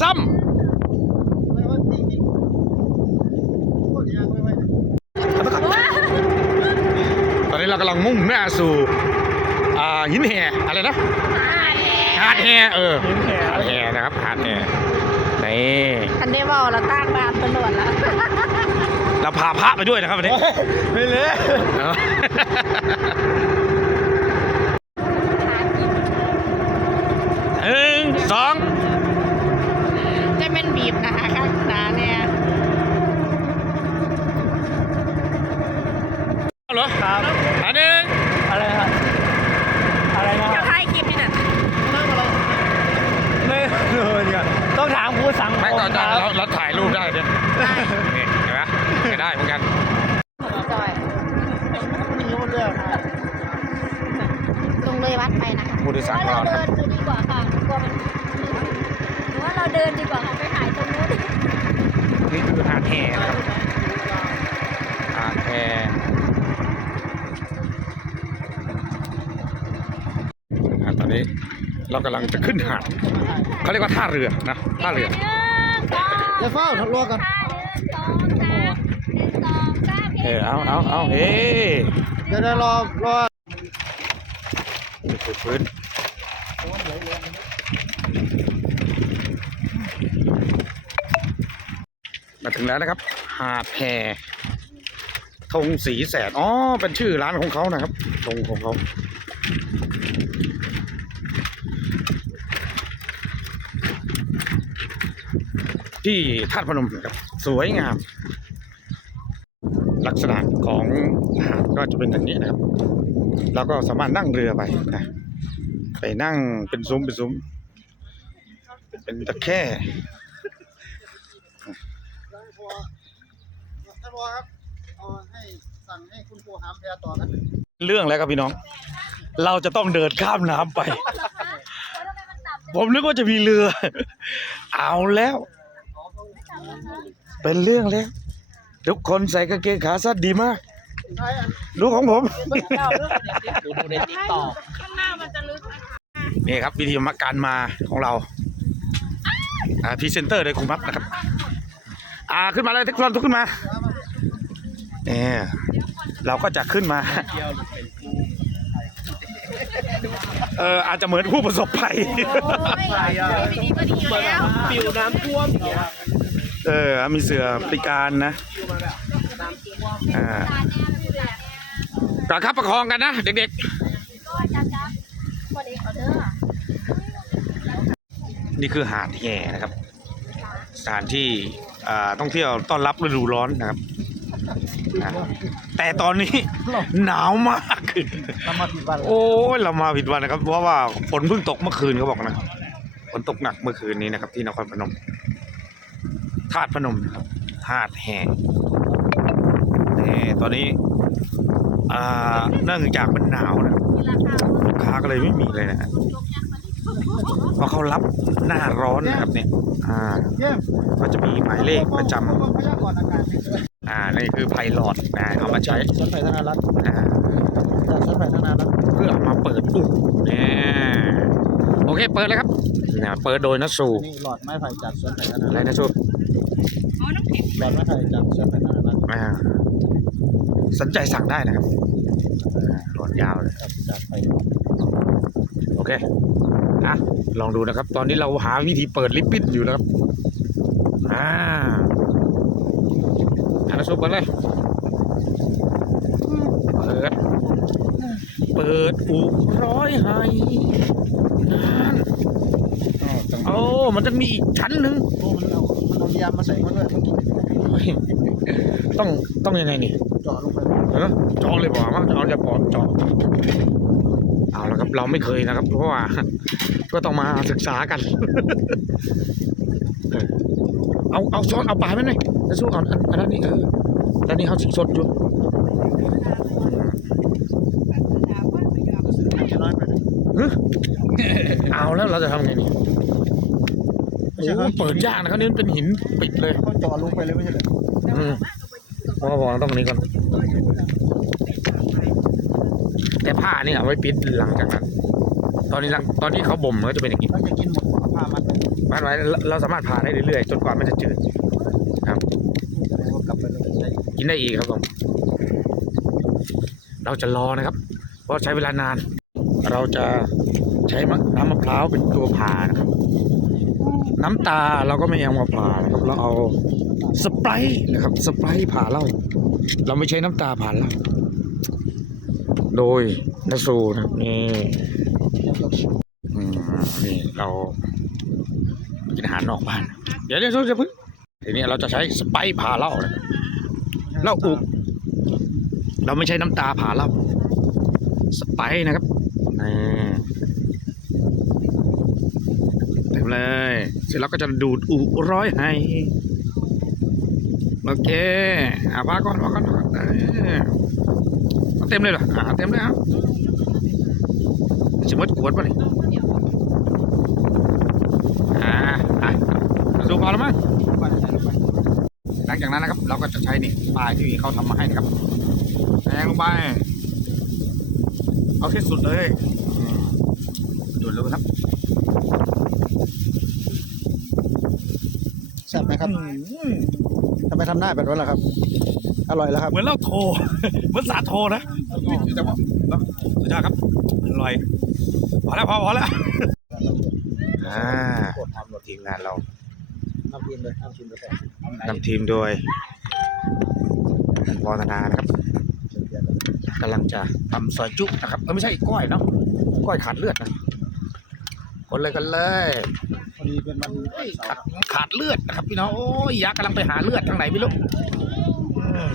ซ้ำตอนนี้เรากำลังมุ่งหน้าสู่อ่าหินแห่อะไรนะหาดแห่เออหาดแห่นะครับหาดแห่นี่คันได้บอกเราตั้งบ้านตำรวจแล้วเราพาพระไปด้วยนะครับวันนี้ไม่เลย เออหนึ่งสอง จะเป็นบีบนะคะข้างหน้าเนี่ย เอาเหรอ ครับอันหนึ่งอะไรครับอะไรนะคจะรับถ่ายคลิปนี่น่ะไม่รู้เหมือนกันต้องถามครูสังคไม่มต่อคจากรับเราเราถ่ายรูปได้ด้วยนี่เห็นไหมไม่ได้เหมือนกัน จอยไม่รู้เรื่องลงเลยวัดไปนะคะผู้โดยสารว่าของเราเรานะคเดิรับนดูดีกว่าค่ะกลัวมันหรือว่าเราเดินดีกว่าค่ะไปถ่ายตรงนู้นนี่คือหาดแห่นะครับหาดแห่อะตอนนี้ เรากำลังจะขึ้นหาดเขาเรียกว่าท่าเรือนะท่าเรือหนึ่งสองเดี๋ยวเฝ้าทะเลาะกันห้าหนึ่งสองสามหนึ่งสองสามเออเอาเอาเอาเฮ้เดี๋ยวเดี๋ยวรอรอพื้นมาถึงแล้วนะครับ หาดแห่ธงสีแสนอ๋อเป็นชื่อร้านของเขานะครับธงของเขา ที่ธาตุพนมนะครับสวยงาม ลักษณะของหาดก็จะเป็นอย่างนี้นะครับแล้วก็สามารถนั่งเรือไปนะไปนั่งเป็นซุ้มเป็นซุ้ม เป็นตะแคร่ท่านรอครับเอาให้สั่งให้คุณครูหามแพต่อกันเรื่องแล้วครับพี่น้อง เราจะต้องเดินข้ามน้ำไป ผมนึกว่าจะมีเรือ เอาแล้ว เป็นเรื่องแล้วทุกคนใส่กางเกงขาสั้นดีมากดูของผมดูในติ๊กต็อกข้างหน้ามันจะลึกนะคะนี่ครับวิธีมาการมาของเราอ่าพรีเซนเตอร์โดยคุณมัดนะครับ อ่าขึ้นมาเลยทุกคนทุกขึ้นมาเนี่ยเราก็จะขึ้นมา เอออาจจะเหมือนผู้ประสบภัยดีก็ดีแล้ว ปิวน้ำท่วมเออมีเสือปิการนะอ่าประคับประคองกันนะ เด็กก็จับจับคนเอกเขาเด้อๆนี่คือหาดแห่นะครับ สถานที่อ่าต้องเที่ยวต้อนรับฤดูร้อนนะครับนะแต่ตอนนี้หนาวมากเรามาผิดวันโอ้ยเรามาผิดวันนะครับ เพราะว่าฝนเพิ่งตกเมื่อคืนเขาบอกนะฝนตกหนักเมื่อคืนนี้นะครับ ที่นครพนม ธาตุพนมนะครับธาตุแห่นี่ตอนนี้อ่าเนื่องจากมันหนาวนะครับลูกค้าก็เลยไม่มีเลยนะฮะเพราะเขารับหน้าร้อนนะครับเนี่ยอ่าเยี่ยมก็จะมีหมายเลขประจำพยากรณ์อากาศให้ด้วยอ่านี่คือไพลอตนะเอามาใช้สวนไผ่ธนารักษ์อ่าจากสวนไผ่ธนารักษ์เพื่อเอามาเปิดปุ่มเนี่ยโอเคเปิดเลยครับเนี่ยเปิดโดยนัสูนี่หลอดไม้ไผ่จากสวนไผ่ธนาอะไรรั กษ์นัสูหลอดไม้ไผ่จากสวนไผ่ธนารักษ์อ่าสนใจสั่งได้นะครับอ่าหลอดยาวเลยครับจากไผ่โอเคอะลองดูนะครับ ตอนนี้เราหาวิธีเปิดลิปปิ้นอยู่นะครับอ่าอันนัสูเปิดเลยเปิด เปิดอุร้อยไฮนั่นอ๋อจังโอ้มันจะมีอีกชั้นหนึ่งโอ้มัน เอามันเอายามาใส่มาด้วยเมื่อกี้ต้องต้องยังไงนี่เจาะลงไปเออเจาะเลยบอกว่าเจาะจะปอดเจาะเอาละครับเราไม่เคยนะครับ เพราะว่า ก็ต้องมาศึกษากัน เออเอาเอาช้อนเอาปลายมันหน่อยจะสู้เอาอันอันนั้นนี่เออด้านนี้เขาสีสดอยู่จะน้อยไปไหมเฮ้ยเอาแล้วเราจะทำไงนี่ไม่ใช่ โอ้เขาเปิดยากนะครับนี่มันเป็นหินปิดเลยเขาเจาะลงไปเลยไม่ใช่เหรออืมเพราะว่าบอกต้องอันนี้ก่อนแต่ผ้านี่เอาไว้ปิดหลังจากนั้น ตอนนี้หลังตอนที่เขาบ่มมันก็จะเป็นอย่างนี้เขาจะกินหมดเอาผ้ามัดไว้บ้านไว้เราเราสามารถผ่าได้เรื่อยๆจนกว่ามันจะจืดครับแสดงว่ากลับไปแล้วก็ใช้กินได้อีกครับผมเราจะรอนะครับ เพราะใช้เวลานาน เราจะใช้มะน้ำมะพร้าวเป็นตัวผ่านะครับ น้ำตาเราก็ไม่เอามาผ่านะครับ เราเอาสไปร์นะครับสไปร์ผ่าเหล้าเราไม่ใช้น้ำตาผ่าเหล้าโดยนาซูนะครับนี่อืมนี่เรากินอาหารนอกบ้าน เดี๋ยวเดี๋ยวจะพึ่งทีนี้เราจะใช้สไปร์ผ่าเหล้านะเหล้าอุกเราไม่ใช้น้ำตาผ่าเหล้าสไปร์นะครับนี่เต็มเลย เสร็จแล้วก็จะดูดอุร้อยให้โอเคอ่าพาก่อนพาก่อนพาก่อนเออเต็มเลยเหรออ่าเต็มเลยครับสมมติขวดป่ะนี่อ่าอะดูพอแล้วมั้งหลังจากนั้นนะครับ เราก็จะใช้นี่ปลายที่เขาทำมาให้นะครับแทงลงไปเอาที่สุดเลยดูดเลยครับ ซ่บไหมครับทำไมทำหน้าแบบนั้นล่ะครับ อร่อยแล้วครับ เหมือนเราโทรเหมือนสาโทรนะแต่ว่าสุดยอดครับ อร่อย พอแล้วพอพอแล้วอ่าทีมงานเราน้ำทีมเลยน้ำทีมเลยนำทีมโดยปอธนานะครับกำลังจะทำซอยจุนะครับเออไม่ใช่ก้อยเนาะก้อยขาดเลือดนะ คนเลยกันเลยพอดีเป็นวันขาดขาดเลือดนะครับพี่น้องโอ้ยยากำลังไปหาเลือดทางไหนไม่รู้อืม